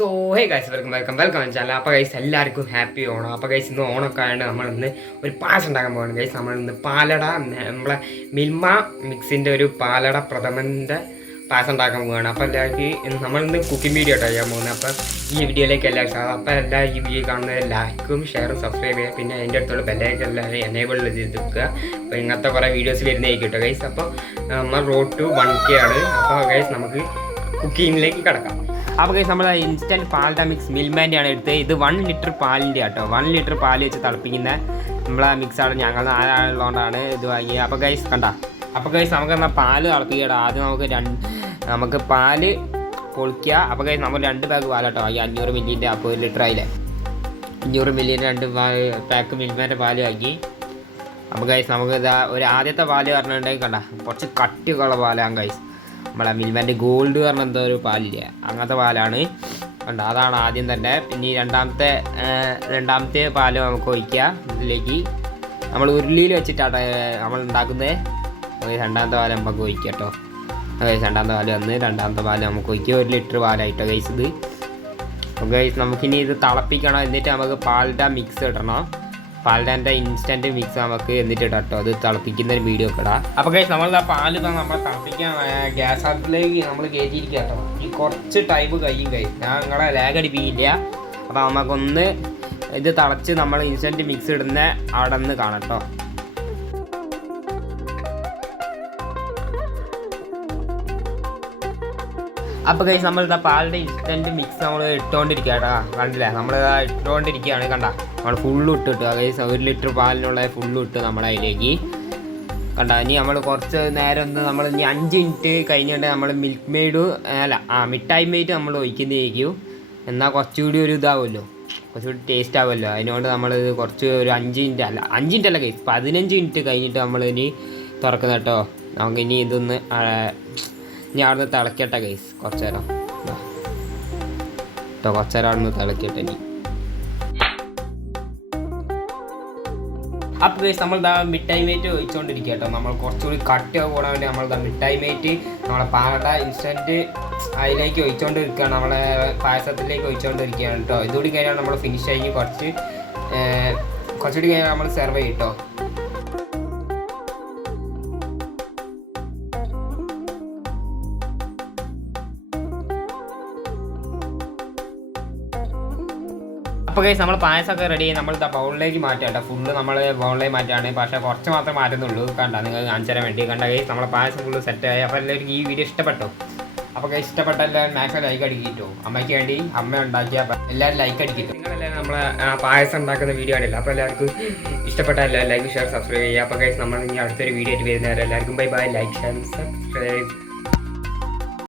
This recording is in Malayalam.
So hey guys welcome welcome welcome channel അപ്പോൾ ഗൈസ് എല്ലാവർക്കും ഹാപ്പി ഓണം. അപ്പോൾ ഗൈസ് ഇന്ന് ഓണമൊക്കെ ആയതുകൊണ്ട് നമ്മളിന്ന് ഒരു പായസം ഉണ്ടാക്കാൻ പോകണം ഗൈസ് നമ്മളിന്ന് പാലട നമ്മളെ മിൽമ മിക്സിന്റെ ഒരു പാലട പ്രഥമന്റെ പായസം ഉണ്ടാക്കാൻ പോവുകയാണ് അപ്പോൾ എല്ലാവർക്കും നമ്മൾ ഇന്ന് കുക്കിംഗ് വീഡിയോ ആയിട്ടാണ് ചെയ്യാൻ പോകുന്നത്. അപ്പോൾ ഈ വീഡിയോയിലേക്ക് എല്ലാവർക്കും അപ്പോൾ എല്ലാ ഈ വീഡിയോ കാണുന്നത് ലൈക്കും ഷെയറും സബ്സ്ക്രൈബ് ചെയ്യുക. പിന്നെ അതിന്റെ അടുത്തുള്ള ബെല്ലൈക്ക് എല്ലാവരും എനേബിൾ ചെയ്ത് അപ്പോൾ ഇങ്ങനത്തെ കുറേ വീഡിയോസ് വരുന്നതായിരിക്കും കേട്ടോ ഗൈസ് അപ്പോൾ നമ്മൾ റോഡ് ടു വൺ കെ ആണ്. അപ്പോൾ ഗൈസ് നമുക്ക് കുക്കിങ്ങിലേക്ക് കിടക്കാം. അപ്പോൾ ഗൈസ് നമ്മൾ ഇൻസ്റ്റന്റ് പാലിന്റെ മിക്സ് മിൽമാന്റെ ആണ് എടുത്തത്. ഇത് വൺ ലിറ്റർ പാലിന്റെ ആട്ടോ. വൺ ലിറ്റർ പാൽ വെച്ച് തിളപ്പിക്കുന്ന നമ്മളെ മിക്സാണ് ഞങ്ങൾ നാലാളുള്ളതുകൊണ്ടാണ് ഇത് വാങ്ങിയത്. അപ്പോൾ കൈസ് കണ്ട? അപ്പോൾ കൈസ് നമുക്ക് എന്നാൽ പാൽ തിളപ്പിക്കടാ. ആദ്യം നമുക്ക് രണ്ട് നമുക്ക് പാൽ പൊളിക്കുക അപ്പോൾ കൈസ് നമ്മൾ രണ്ട് ബാഗ് പാലാട്ടോ വാങ്ങി. അഞ്ഞൂറ് മില്ലിന്റെ അപ്പോൾ ഒരു ലിറ്റർ ആയില്ലേ? അഞ്ഞൂറ് മില്ലിന്റെ രണ്ട് പാക്ക് മിൽമാന്റെ പാൽ വാങ്ങി. അപ്പോൾ ഗൈസ് നമുക്ക് ഇതാ ഒരു ആദ്യത്തെ പാൽ പറഞ്ഞിട്ടുണ്ടെങ്കിൽ കണ്ട? കുറച്ച് കട്ടിയുള്ള പാലാണ് ഗൈസ് നമ്മളെ മിൽമാന്റെ ഗോൾഡ് പറഞ്ഞ എന്തോ ഒരു പാലില്ലേ? അങ്ങനത്തെ പാലാണ്. ഉണ്ട് അതാണ് ആദ്യം തന്നെ. പിന്നെ രണ്ടാമത്തെ രണ്ടാമത്തെ പാൽ നമുക്ക് ഒഴിക്കുക. ഇതിലേക്ക് നമ്മൾ ഉരുളിയിൽ വെച്ചിട്ടാണ് നമ്മൾ ഉണ്ടാക്കുന്നത്. രണ്ടാമത്തെ പാൽ നമുക്ക് ഒഴിക്കുക കേട്ടോ. രണ്ടാമത്തെ പാൽ വന്ന് രണ്ടാമത്തെ പാൽ നമുക്ക് ഒഴിക്കുക. ഒരു ലിറ്റർ പാലായിട്ടോ ഗൈസ് ഇത്. ഗൈസ് നമുക്കിനി ഇത് തിളപ്പിക്കണം. എന്നിട്ട് നമുക്ക് പാലിന്റെ മിക്സ് ഇടണം. പാലിന്റെ ഇൻസ്റ്റന്റ് മിക്സ് നമുക്ക് എന്നിട്ട് കേട്ടോ അത് തിളപ്പിക്കുന്ന ഒരു വീഡിയോ ഒക്കെ ഇടാം. അപ്പോൾ ഗൈസ് നമ്മൾ ആ പാൽ നമ്മൾ തിളപ്പിക്കാൻ ഗ്യാസ് അടുപ്പിലേക്ക് നമ്മൾ കയറ്റിയിരിക്കുക കേട്ടോ ഈ കുറച്ച് ടൈം കയ്യും കഴിയും ഞാൻ നിങ്ങളെ ലാഗ് അടിപ്പിക്കില്ല. അപ്പോൾ നമുക്കൊന്ന് ഇത് തിളച്ച് നമ്മൾ ഇൻസ്റ്റന്റ് മിക്സ് ഇടുന്ന അവിടെ നിന്ന് കാണാം കേട്ടോ അപ്പോൾ കഴിച്ച് നമ്മൾ ഇതാ പാലിന്റെ ഇൻസ്റ്റന്റ് മിക്സ് നമ്മൾ ഇട്ടുകൊണ്ടിരിക്കുക കണ്ടില്ലേ? നമ്മൾ ഇതാ ഇട്ടുകൊണ്ടിരിക്കുകയാണ് കണ്ട? നമ്മൾ ഫുള്ള് ഇട്ടിട്ട് അതായത് ഒരു ലിറ്റർ പാലിനുള്ള ഫുള്ള് ഇട്ട് നമ്മൾ അതിലേക്ക് കണ്ട? ഇനി നമ്മൾ കുറച്ച് നേരം ഒന്ന് നമ്മൾ ഇനി അഞ്ച് മിനിറ്റ് കഴിഞ്ഞിട്ട് നമ്മൾ മിൽക്ക് മെയ്ഡ് അല്ല ആ മിഠായി മെയ്റ്റ് നമ്മൾ ഒഴിക്കുന്നതായിരിക്കും. എന്നാൽ കുറച്ചുകൂടി ഒരു ഇതാവുമല്ലോ. കുറച്ചുകൂടി ടേസ്റ്റ് ആവുമല്ലോ. അതിനോണ്ട് നമ്മൾ കുറച്ച് ഒരു അഞ്ച് മിനിറ്റ് അല്ല അഞ്ച് മിനിറ്റ് അല്ല കേസ് പതിനഞ്ച് മിനിറ്റ് കഴിഞ്ഞിട്ട് നമ്മൾ ഇനി തുറക്കുന്ന കേട്ടോ നമുക്ക് ഇനി ഇതൊന്ന് അവിടെ അവിടുന്ന് തിളക്കട്ടെ ഗൈസ് കുറച്ച് നേരം. കേട്ടോ കുറച്ച് നേരം അവിടുന്ന് തിളക്കട്ടെ ഇനി. അപ്പോൾ ഗൈസ് നമ്മൾ ദാ മിഠായി മേറ്റ് ഒഴിച്ചുകൊണ്ടിരിക്കുക കേട്ടോ നമ്മൾ കുറച്ചുകൂടി കട്ട് കൂടാൻ വേണ്ടി നമ്മൾ ദാ മിഠായി മേറ്റ് നമ്മളെ പാലട ഇൻസ്റ്റന്റ് അതിലേക്ക് ഒഴിച്ചുകൊണ്ടിരിക്കുകയാണ് നമ്മളെ പായസത്തിലേക്ക് ഒഴിച്ചുകൊണ്ടിരിക്കുകയാണ് കേട്ടോ ഇതുകൂടി കഴിഞ്ഞാൽ നമ്മൾ ഫിനിഷ് ആയി കുറച്ച് കുറച്ചുകൂടി കഴിഞ്ഞാൽ നമ്മൾ സെർവ് ചെയ്യും കേട്ടോ അപ്പോൾ കഴിച്ച് നമ്മൾ പായസമൊക്കെ റെഡി നമ്മൾ ബൗളിലേക്ക് മാറ്റാം കേട്ടോ. ഫുള്ള് നമ്മൾ ബൗളിലേക്ക് മാറ്റാണ് പക്ഷേ കുറച്ച് മാത്രമേ മാറ്റുന്നുള്ളൂ. കണ്ട നിങ്ങൾ കാണിച്ചു തരാൻ വേണ്ടി. കണ്ട ഗൈസ് നമ്മളെ പായസം ഫുള്ള് ആയി. അപ്പോൾ എല്ലാവർക്കും ഈ വീഡിയോ ഇഷ്ടപ്പെട്ടോ? അപ്പോൾ കഴിച്ച് ഇഷ്ടപ്പെട്ട എല്ലാവരും മാക്സിമം ലൈക്ക് അടിക്കിട്ടോ. അമ്മയ്ക്ക് വേണ്ടി അമ്മ ഉണ്ടാക്കിയ എല്ലാവരും ലൈക്ക് അടിക്കിട്ടോ. നിങ്ങളെല്ലാവരും നമ്മളെ പായസം ഉണ്ടാക്കുന്ന വീഡിയോ ആണല്ലോ അപ്പോൾ എല്ലാവർക്കും ഇഷ്ടപ്പെട്ട എല്ലാവരും ലൈക്ക് ഷെയർ സബ്സ്ക്രൈബ് ചെയ്യുക. അപ്പോൾ കഴിച്ച് നമ്മൾ ഇനി അടുത്തൊരു വീഡിയോ ആയിട്ട് വരുന്നവരെല്ലാവർക്കും bye bye like share subscribe